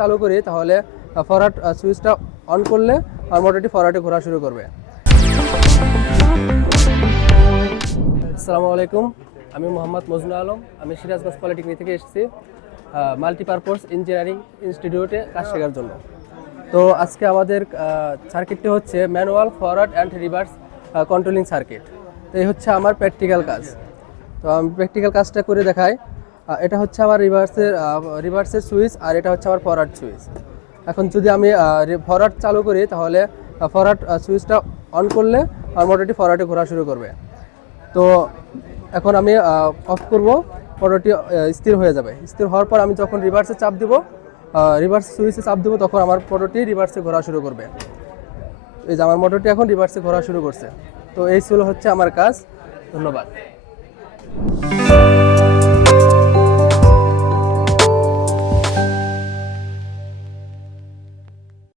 চালু করি, তাহলে ফরওয়ার্ড সুইচটা অন করলে আমার মোটরটি ফরওয়ার্ডে ঘোরা শুরু করবে। আসসালামু আলাইকুম আমি মোহাম্মদ মজনু আলম, আমি সিরাজগঞ্জ পলিটেকনিক থেকে এসেছি মাল্টিপারপোজ ইঞ্জিনিয়ারিং ইনস্টিটিউটে কাজ শেখার জন্য। তো আজকে আমাদের সার্কিটটি হচ্ছে manual forward and reverse controlling circuit তো এই হচ্ছে আমার প্র্যাকটিক্যাল কাজ। তো আমি প্র্যাকটিক্যাল কাজটা করে দেখাই। এটা হচ্ছে আমার রিভার্সের রিভার্সের সুইচ আর এটা হচ্ছে আমার ফরওয়ার্ড সুইচ এখন যদি আমি ফরওয়ার্ড চালু করি তাহলে ফরওয়ার্ড সুইচটা অন করলে আমার মোটরটি ফরওয়ার্ডে ঘোরা শুরু করবে। তো এখন আমি অফ করব মোটরটি স্থির হয়ে যাবে। স্থির হওয়ার পর আমি যখন রিভার্সে চাপ দিব রিভার্স সুইচে চাপ দেবো, তখন আমার মোটরটি রিভার্সে ঘোরা শুরু করবে। এই যে আমার মোটরটি এখন রিভার্সে ঘোরা শুরু করছে। তো এই ছিল হচ্ছে আমার কাজ। ধন্যবাদ।